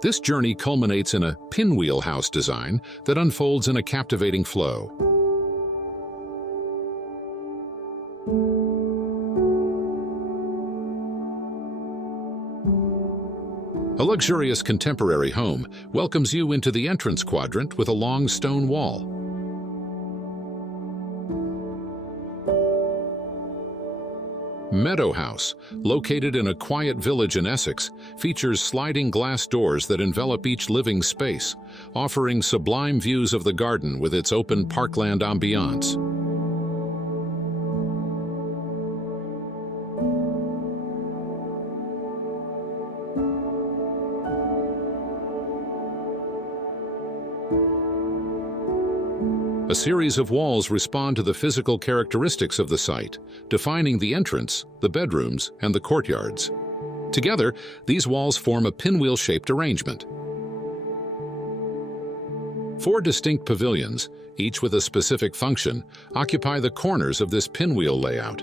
This journey culminates in a pinwheel house design that unfolds in a captivating flow. A luxurious contemporary home welcomes you into the entrance quadrant with a long stone wall. Meadow House, located in a quiet village in Essex, features sliding glass doors that envelop each living space, offering sublime views of the garden with its open parkland ambiance. A series of walls respond to the physical characteristics of the site, defining the entrance, the bedrooms, and the courtyards. Together, these walls form a pinwheel-shaped arrangement. 4 distinct pavilions, each with a specific function, occupy the corners of this pinwheel layout.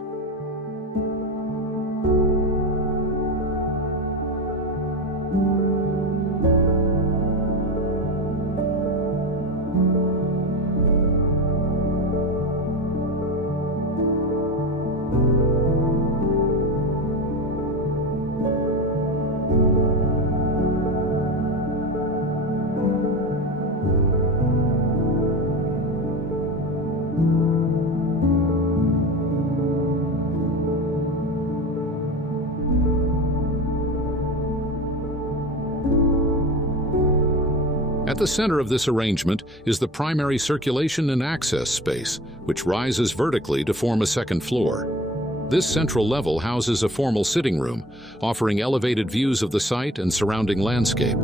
At the center of this arrangement is the primary circulation and access space, which rises vertically to form a second floor. This central level houses a formal sitting room, offering elevated views of the site and surrounding landscape.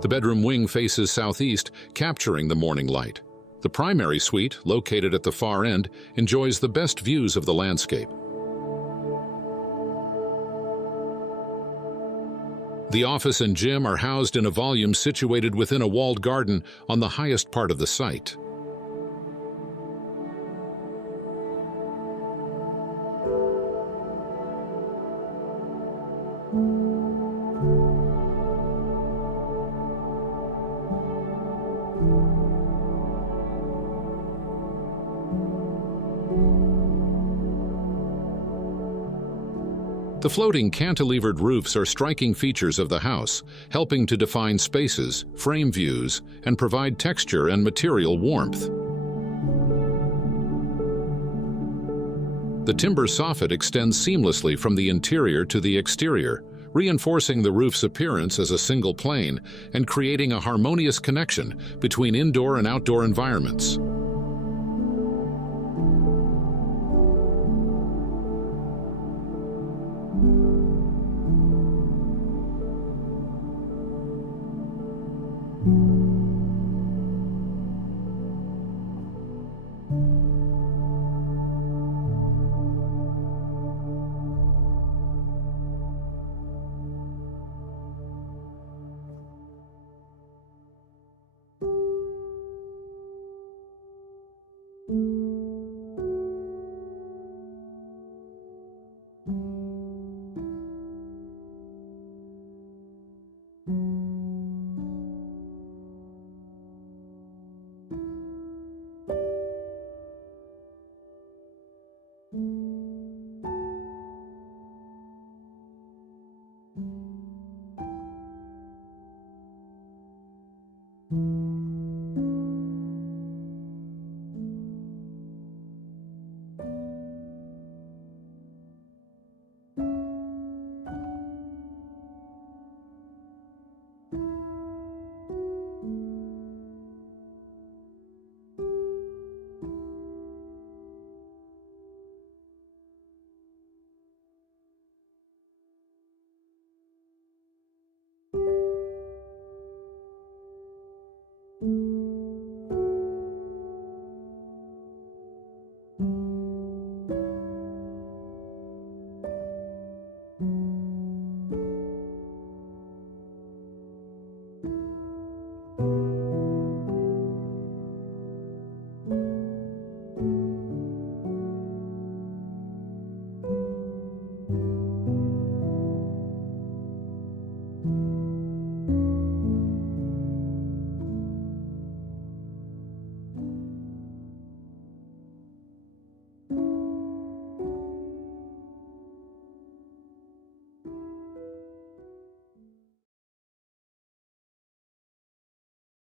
The bedroom wing faces southeast, capturing the morning light. The primary suite, located at the far end, enjoys the best views of the landscape. The office and gym are housed in a volume situated within a walled garden on the highest part of the site. The floating cantilevered roofs are striking features of the house, helping to define spaces, frame views, and provide texture and material warmth. The timber soffit extends seamlessly from the interior to the exterior, reinforcing the roof's appearance as a single plane and creating a harmonious connection between indoor and outdoor environments.